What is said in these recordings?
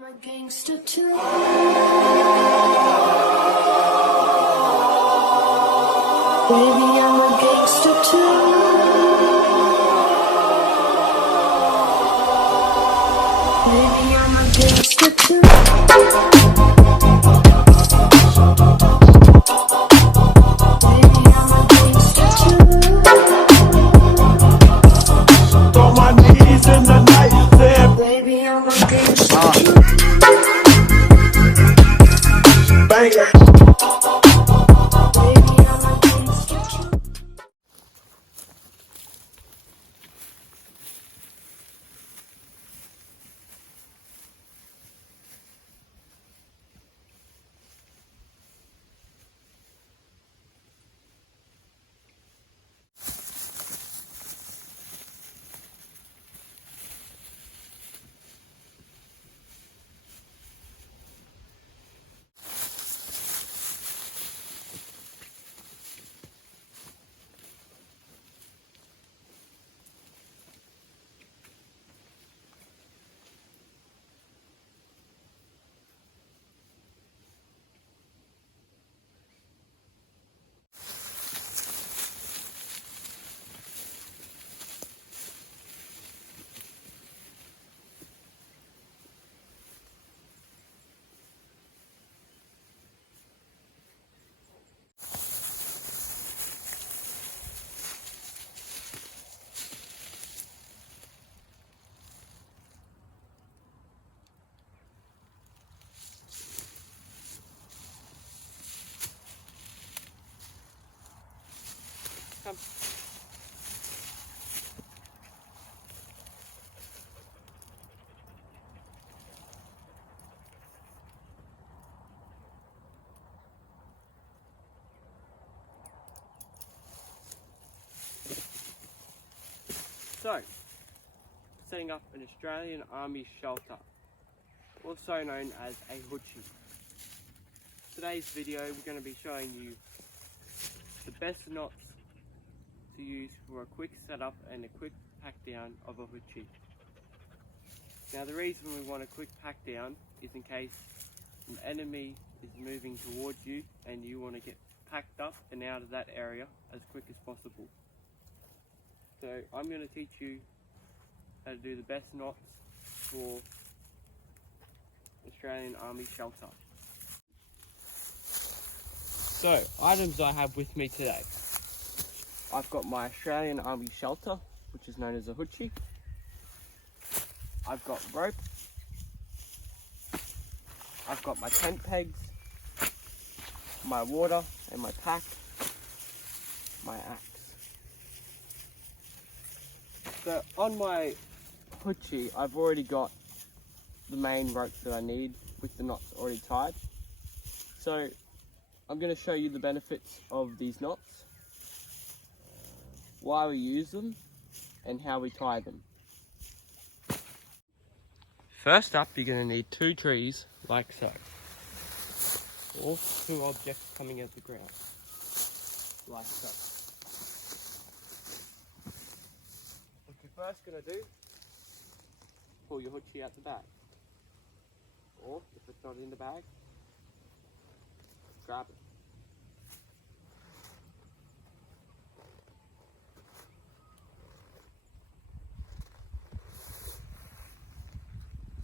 I'm a gangster too. Baby, I'm a gangster too. Baby, I'm a gangster too. Baby, I'm a gangster too. On my knees in the night, there, Baby, I'm a gangster too. bang it. Baby, I'm a gangster too. So, setting up an Australian Army shelter, also known as a hoochie. Today's video we're going to be showing you the best knots to use for a quick setup and a quick pack down of a hoochie. Now the reason we want a quick pack down is in case an enemy is moving towards you and you want to get packed up and out of that area as quick as possible. So I'm going to teach you how to do the best knots for Australian Army shelter. So, items I have with me today. I've got my Australian Army shelter, which is known as a hoochie. I've got rope. I've got my tent pegs, my water and my pack, my axe. So on my hoochie, I've already got the main rope that I need with the knots already tied. So I'm going to show you the benefits of these knots, why we use them, and how we tie them. First up, you're going to need two trees like so, or two objects coming out the ground, like so. What you're first going to do, pull your hoochie out the bag, or if it's not in the bag, grab it.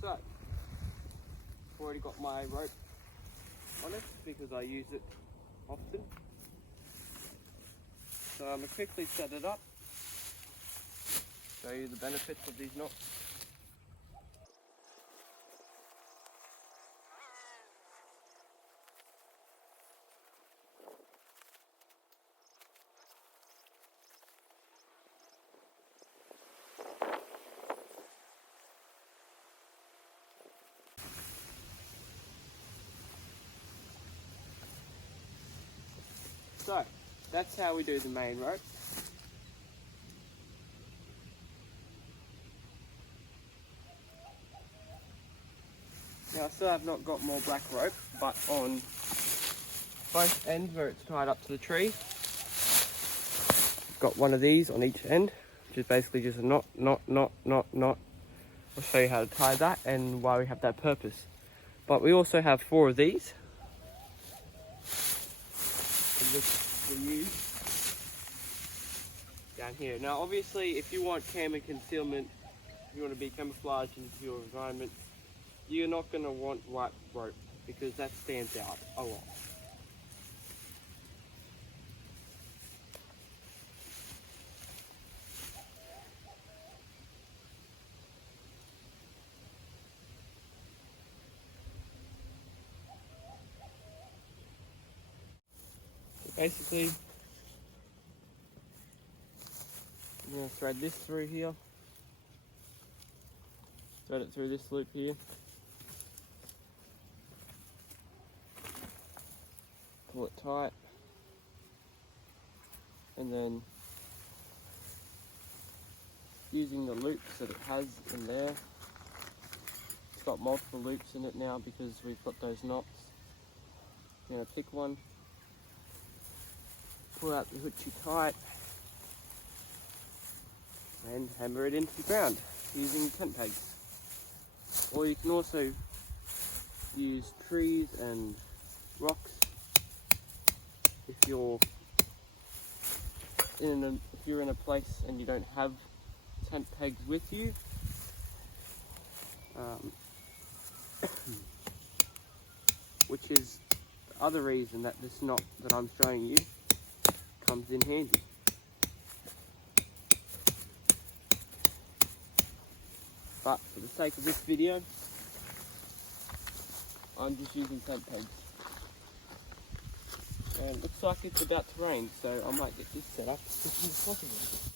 So, I've already got my rope on it because I use it often. So I'm going to quickly set it up, show you the benefits of these knots. So, that's how we do the main rope. Now I still have not got more black rope, but on both ends where it's tied up to the tree, I've got one of these on each end, which is basically just a knot, I'll show you how to tie that and why we have that purpose. But we also have 4 of these, which we use down here. Now obviously if you want camo concealment, if you want to be camouflaged into your environment, you're not going to want white rope because that stands out a lot. So basically, I'm going to thread this through here, thread it through this loop here, pull it tight, and then using the loops that it has in there, it's got multiple loops in it now because we've got those knots. I'm going to pick one, pull out the hoochie tight, and hammer it into the ground using tent pegs. Or you can also use trees and rocks if you're in a place and you don't have tent pegs with you. Which is the other reason that this knot that I'm showing you comes in handy. But for the sake of this video, I'm just using tent pegs. And it looks like it's about to rain, so I might get this set up as quickly as possible.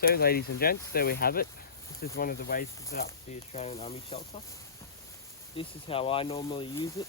So ladies and gents, there we have it. This is one of the ways to set up the Australian Army shelter. This is how I normally use it.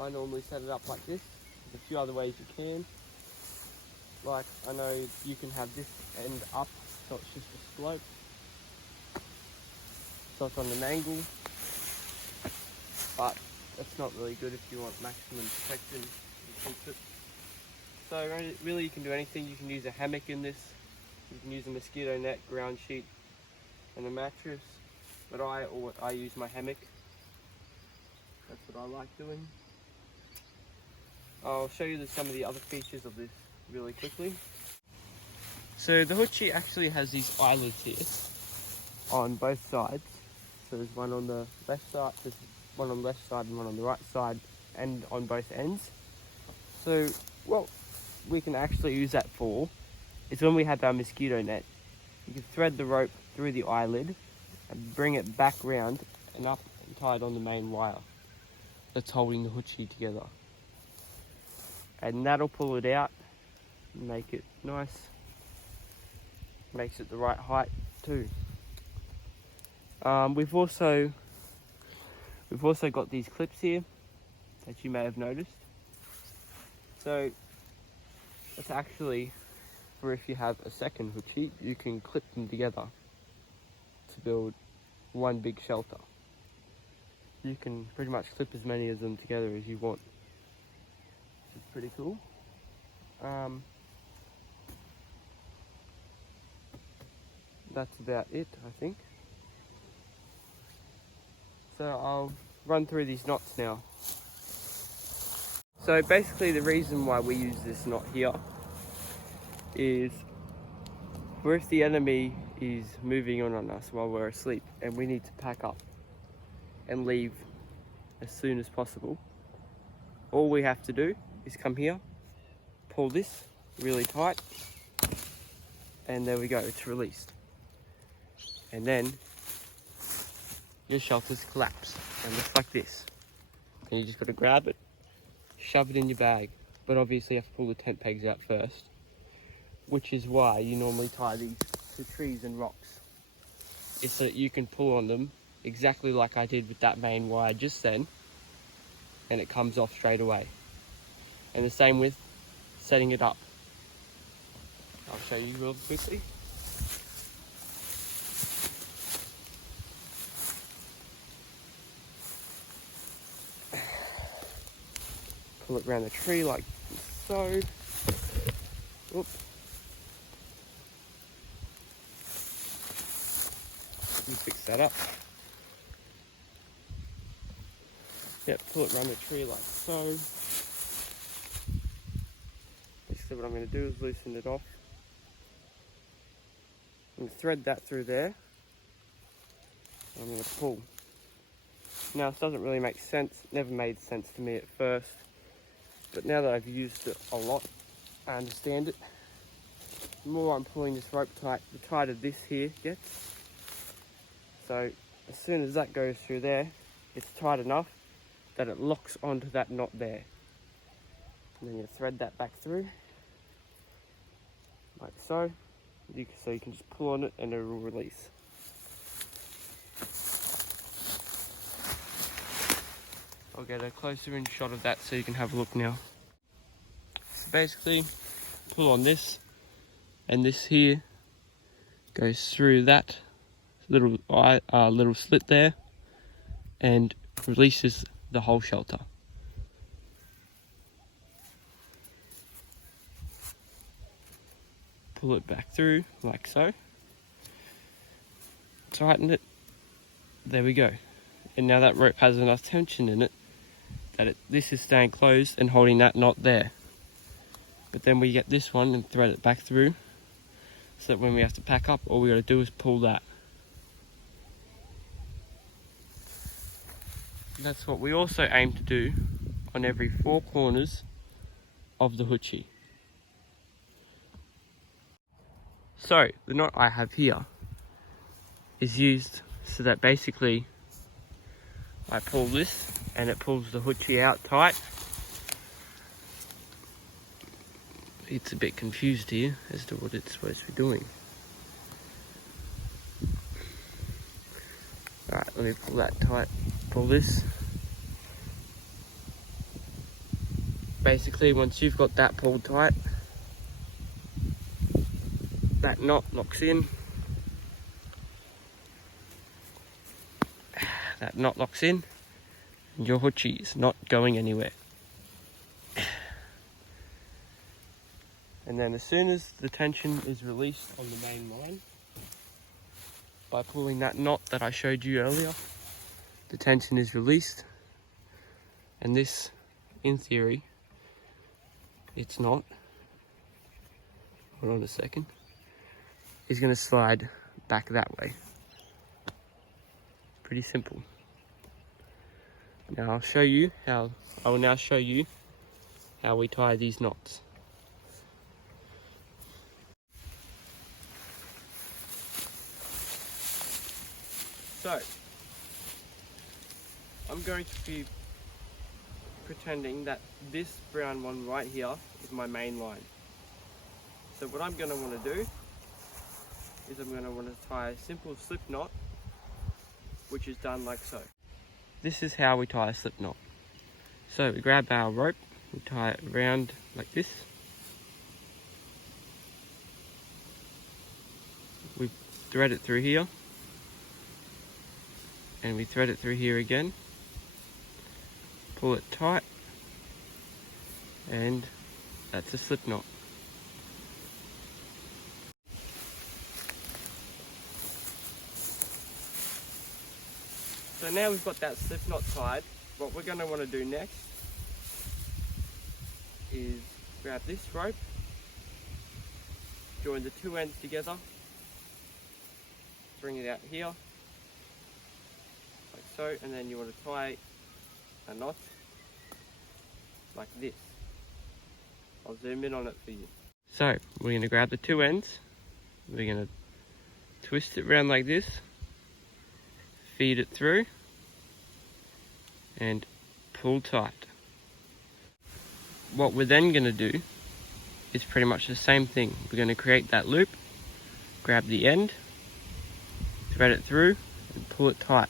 I normally set it up like this. There's a few other ways you can. Like, I know you can have this end up, so it's just a slope. So it's on an angle. But that's not really good if you want maximum protection and comfort. So really you can do anything. You can use a hammock in this. You can use a mosquito net, ground sheet, and a mattress. But I use my hammock. That's what I like doing. I'll show you some of the other features of this really quickly. So the hoochie actually has these eyelets here on both sides. So there's one on the left side, there's one on the left side and one on the right side. and on both ends. So what we can actually use that for is when we have our mosquito net, you can thread the rope through the eyelid and bring it back round and up and tie it on the main wire that's holding the hoochie together. And that'll pull it out and make it nice. Makes it the right height too. We've also got these clips here that you may have noticed. So that's actually for if you have a second hoochie, you can clip them together to build one big shelter. You can pretty much clip as many of them together as you want. It's pretty cool. That's about it, I think. So I'll run through these knots now. So basically the reason why we use this knot here is for if the enemy is moving on us while we're asleep and we need to pack up and leave as soon as possible, all we have to do is come here, pull this really tight, and there we go, it's released. And then your shelters collapse and looks like this. And you just got to grab it, shove it in your bag, but obviously you have to pull the tent pegs out first, which is why you normally tie these to trees and rocks. It's so that you can pull on them exactly like I did with that main wire just then, and it comes off straight away. And the same with setting it up. I'll show you real quickly. Pull it around the tree like so. Oop. You fix that up. Yep, pull it around the tree like so. Basically what I'm going to do is loosen it off. I'm going to thread that through there. I'm going to pull. Now this doesn't really make sense, it never made sense to me at first. But now that I've used it a lot, I understand it. The more I'm pulling this rope tight, the tighter this here gets. So as soon as that goes through there, it's tight enough that it locks onto that knot there. And then you thread that back through, like so. So you can just pull on it and it will release. I'll get a closer in shot of that so you can have a look now. So basically, pull on this, and this here goes through that little slit there and releases the whole shelter. Pull it back through like so. Tighten it. There we go. And now that rope has enough tension in it that this is staying closed and holding that knot there. But then we get this one and thread it back through so that when we have to pack up, all we got to do is pull that. And that's what we also aim to do on every 4 corners of the hoochie. So the knot I have here is used so that basically I pull this and it pulls the hoochie out tight. It's a bit confused here as to what it's supposed to be doing. Alright, let me pull that tight. Pull this. Basically, once you've got that pulled tight, that knot locks in. That knot locks in, and your hoochie is not going anywhere. And then as soon as the tension is released on the main line, by pulling that knot that I showed you earlier, the tension is released, and this, in theory, it's not, hold on a second, is going to slide back that way. Pretty simple. Now I will now show you how we tie these knots. So, I'm going to be pretending that this brown one right here is my main line. So what I'm going to want to do is I'm going to want to tie a simple slip knot, which is done like so. This is how we tie a slip knot. So we grab our rope, we tie it around like this. We thread it through here. And we thread it through here again. Pull it tight. And that's a slip knot. So now we've got that slip knot tied, what we're going to want to do next is grab this rope, join the two ends together, bring it out here, like so, and then you want to tie a knot like this. I'll zoom in on it for you. So we're going to grab the two ends, we're going to twist it around like this, feed it through, and pull tight. What we're then going to do is pretty much the same thing. We're going to create that loop, grab the end, thread it through, and pull it tight.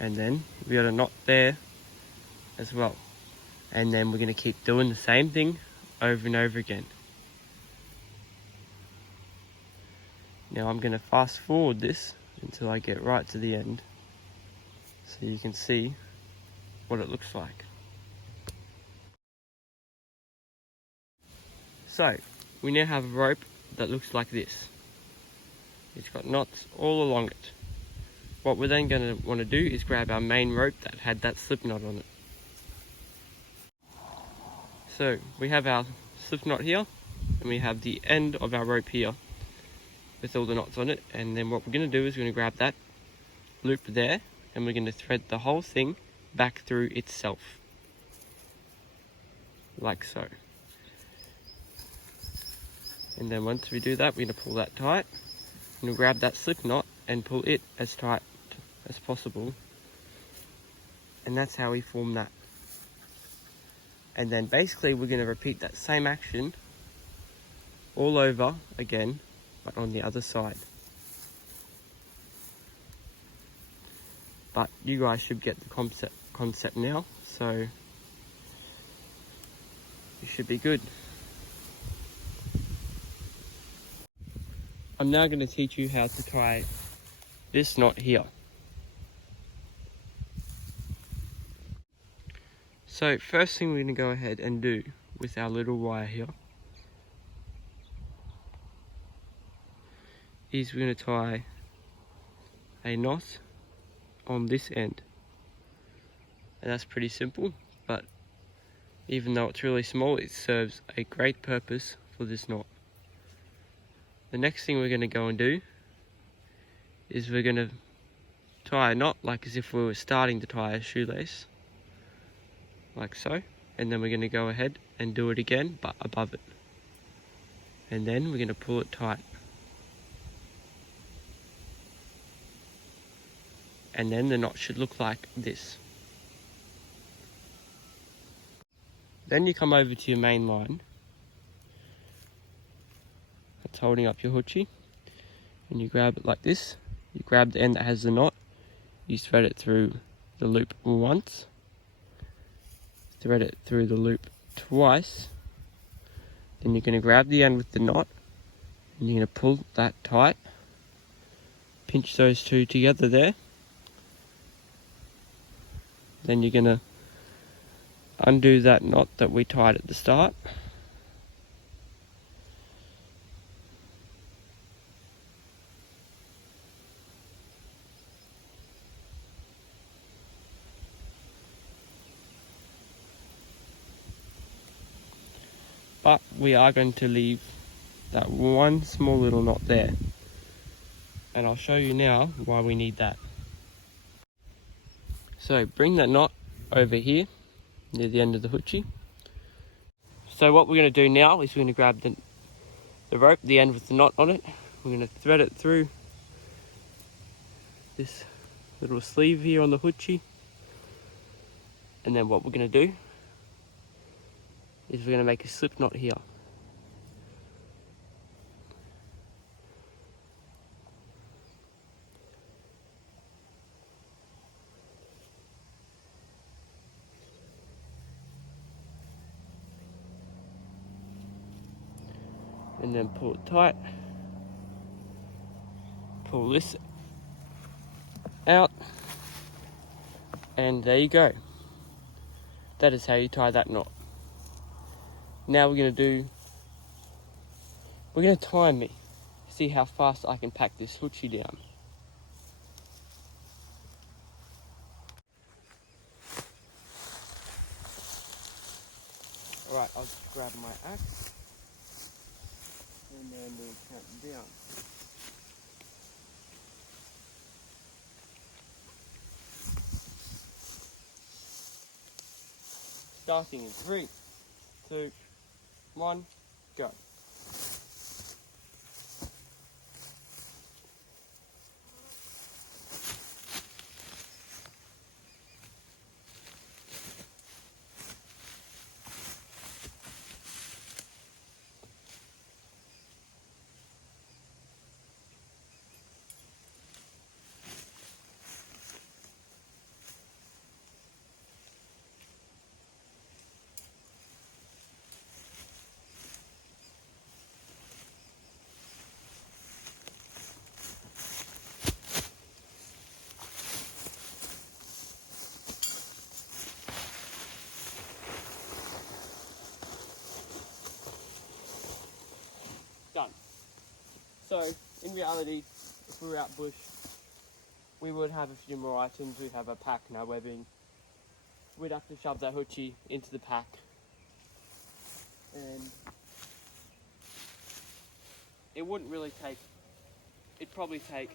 And then we got a knot there as well. And then we're going to keep doing the same thing over and over again. Now I'm going to fast forward this until I get right to the end, so you can see what it looks like. So we now have a rope that looks like this. It's got knots all along it. What we're then going to want to do is grab our main rope that had that slip knot on it. So we have our slip knot here, and we have the end of our rope here with all the knots on it, and then what we're going to do is we're going to grab that loop there, and we're going to thread the whole thing back through itself, like so. And then once we do that, we're going to pull that tight, and we'll grab that slip knot and pull it as tight as possible, and that's how we form that. And then basically we're going to repeat that same action all over again, but on the other side. But you guys should get the concept now, so you should be good. I'm now going to teach you how to tie this knot here. So first thing we're going to go ahead and do with our little wire here is we're going to tie a knot on this end. And that's pretty simple, but even though it's really small, it serves a great purpose for this knot. The next thing we're going to go and do is we're going to tie a knot like as if we were starting to tie a shoelace, like so, and then we're going to go ahead and do it again but above it, and then we're going to pull it tight, and then the knot should look like this. Then you come over to your main line that's holding up your hoochie, and you grab it like this. You grab the end that has the knot, you thread it through the loop once, thread it through the loop twice, then you're going to grab the end with the knot and you're going to pull that tight, pinch those two together there, then you're going to undo that knot that we tied at the start, but we are going to leave that one small little knot there, and I'll show you now why we need that. So bring that knot over here near the end of the hoochie. So what we're going to do now is we're going to grab the rope, the end with the knot on it. We're going to thread it through this little sleeve here on the hoochie. And then what we're going to do is we're going to make a slip knot here. And then pull it tight. Pull this out. And there you go. That is how you tie that knot. Now we're going to time it. See how fast I can pack this hoochie down. Alright, I'll just grab my axe. And then we'll count it down. Starting in 3, 2, 1, go. Done. So, in reality, if we were out bush, we would have a few more items. We'd have a pack, no webbing. We'd have to shove that hoochie into the pack. And it wouldn't really take, it'd probably take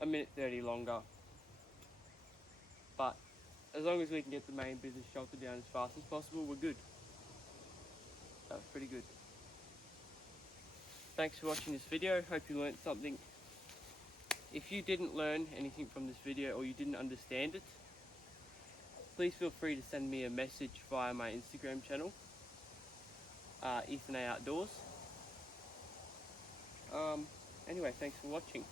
a minute 30 longer. But as long as we can get the main business shelter down as fast as possible, we're good. That was pretty good. Thanks for watching this video. Hope you learned something. If you didn't learn anything from this video or you didn't understand it, please feel free to send me a message via my Instagram channel, Ethan A Outdoors. Anyway, thanks for watching.